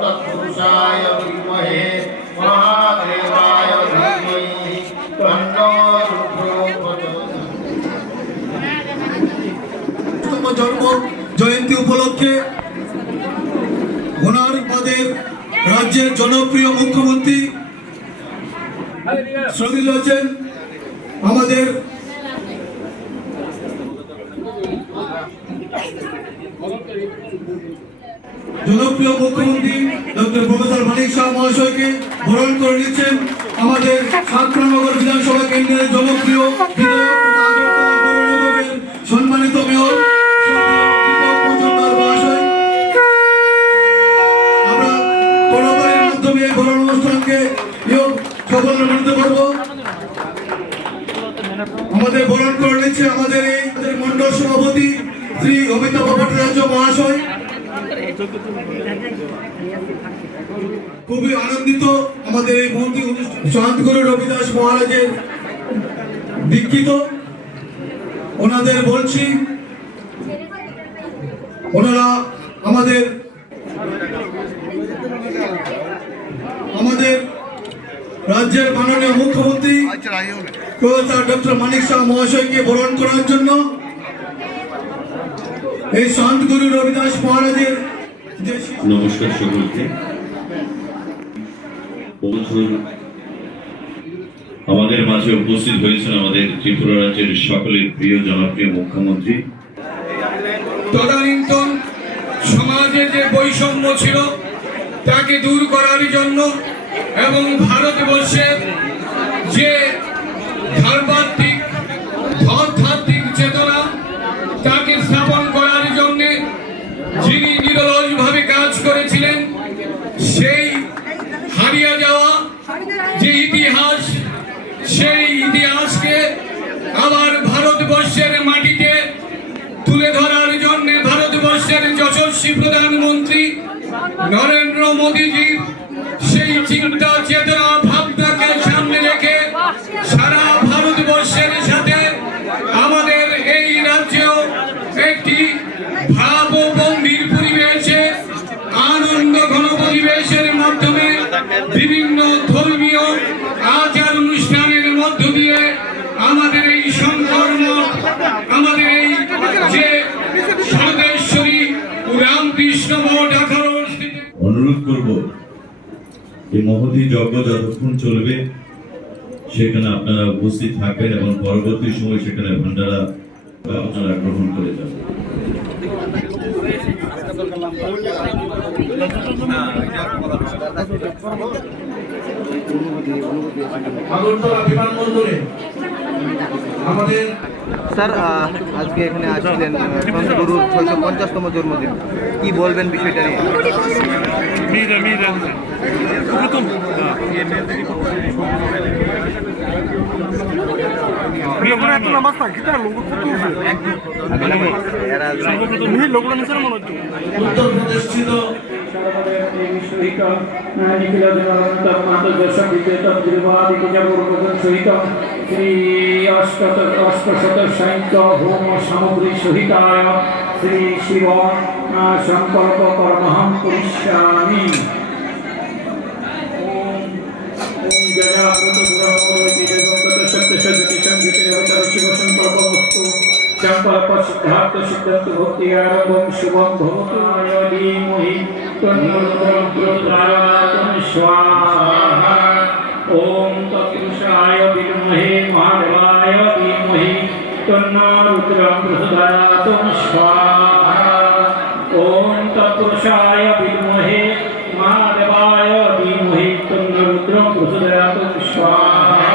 तत्पुरुषाय विद्महे महादेवाय धीमहि तन्नो रुद्रो प्रचोदयात्। जन्म जयंती उपलक्षे ওনার পদের রাজ্যের জনপ্রিয় মুখ্যমন্ত্রী শহীদ হয়েছেন আমাদের জনপ্রিয় মুখ্যমন্ত্রী ডক্টর প্রফেসর মানিক শাহ মহাশয়কে বরণ করে নিচ্ছেন আমাদের সাতক্ষীরানগর বিধানসভা কেন্দ্রের জনপ্রিয় বিধায়ক সম্মানিত মেয়র আমরা করতালির মাধ্যমে বরণ অনুষ্ঠানকে সফল করতে পারবো। আমাদের বরণ করে নিচ্ছে আমাদের এই মন্ডল সভাপতি শ্রী অমিতাভ ভট্টাচার্য মহাশয়। খুবই আনন্দিত আমাদের এই মন্ত্রী অনুষ্ঠান শান্তগুরু রবিদাস মহারাজের দীক্ষিত। ওনাদের বলছি ওনারা আমাদের রাজ্যের মাননীয় মুখ্যমন্ত্রী প্রফেসর ডক্টর মানিক শাহ মহাশয়কে বরণ করার জন্য এই শান্তগুরু রবিদাস মহারাজের নমস্কার সকলকে। আমাদের মাঝে উপস্থিত হয়েছেন আমাদের ত্রিপুরা রাজ্যের সকলের প্রিয় জনপ্রিয় মুখ্যমন্ত্রী। তদানীন্তন সমাজে যে বৈষম্য ছিল তাকে দূর করার জন্য এবং ভারতবর্ষের যে ধর্মাত্মিক চেতনা তাকে স্থাপন করার জন্য যিনি নিরলসভাবে কাজ করেছিলেন, সেই হারিয়ে যাওয়া যে ইতিহাস, সেই ইতিহাসকে আবার ভারতবর্ষের মাটিতে তুলে ধরার জন্য ভারতবর্ষের যশস্বী প্রধানমন্ত্রী নরেন্দ্র মোদীজির সেই চিন্তা চেতনা ভাবনাকে সামনে রেখে সারা ভারতবর্ষের সাথে আমাদের এই রাজ্যেও একটি ভাবগম্ভীর পরিবেশে আনন্দ ঘন পরিবেশের মাধ্যমে বিভিন্ন ধর্মীয় আচার অনুষ্ঠানের মধ্য দিয়ে আমাদের এই সংকর্ম, আমাদের এই যে সর্বেশ্বরী রামকৃষ্ণ মঠ অনুরোধ করব এই মহতী যজ্ঞ যতক্ষণ চলবে সেখানে আপনারা উপস্থিত থাকবেন এবং পরবর্তী সময় সেখানে ভান্ডারা আপনারা গ্রহণ করে যাবেন। আগরতলা বিমানবন্দরে আমাদের স্যার আজকে এখানে আসছিলেন গুরুর 650তম জন্মদিন, কি বলবেন বিষয়টা নিয়ে? উত্তরপ্রদেশ ছিল শ্রী অষ্টশত সাহিত্য হোম সামগ্রী সহিতায় শ্রী শিব সংকল্প কর্মহং করিষ্যামি। सिद्धार्थ सिद्धांत भक्ति आरंभम शुभम भवतु धीमहि तन्नो रुद्रः स्वाहा। ओम तत्पुरुषाय विद्महे महादेवाय धीमहि तन्नो रुद्रः प्रचोदयात् स्वाहा। ओम तत्पुरुषाय विद्महे महादेवाय धीमहि तन्नो रुद्रः प्रचोदयात् स्वाहा।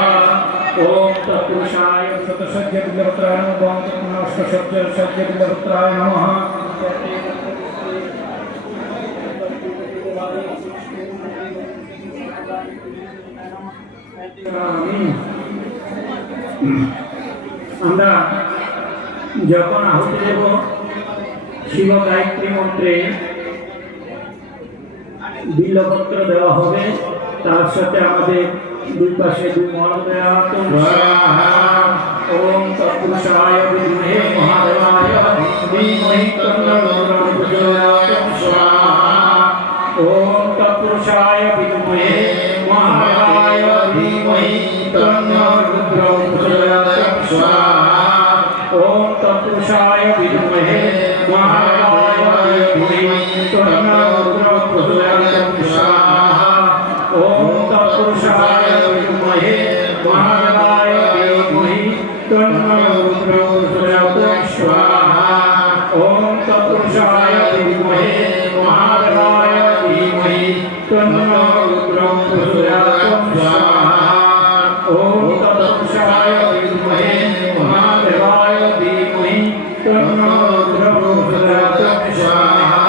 ओम तत्पुरुषाय शतसज्ज बिल्वपत्राय नमः। अष्टसज्ज बिल्वपत्राय नमः। আমরা যখন আহুতি দেব শিব গায়ত্রী মন্ত্রে বিল্বপত্র দেওয়া হবে, তার সাথে আমাদের দুই পাশে দুই মল দেওয়া। ओम तत्पुरुषाय विद्महे महादेवाय धीमहि तन्नो रुद्रः प्रचोदयात् स्वाहा। ओम महादेवाय विद्महे महादेवाय धीमहि तन्नो रुद्रो प्रचोदयात् स्वाहा ओम तत्पुरुषाय विद्महे महादेवाय धीमहि तन्नो रुद्रो प्रचोदयात् स्वाहा ओम तत्पुरुषाय विद्महे महादेवाय धीमहि तन्नो रुद्रो प्रचोदयात् स्वाहा ओम तत्पुरुषाय विद्महे महादेवाय धीमहि तन्नो रुद्रो प्रचोदयात् स्वाहा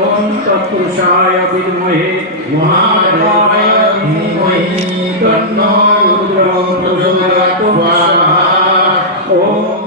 ओम तत्पुरुषाय विद्महे महादेवाय धीमहि तन्नो रुद्रो प्रचोदयात् स्वाहा ओम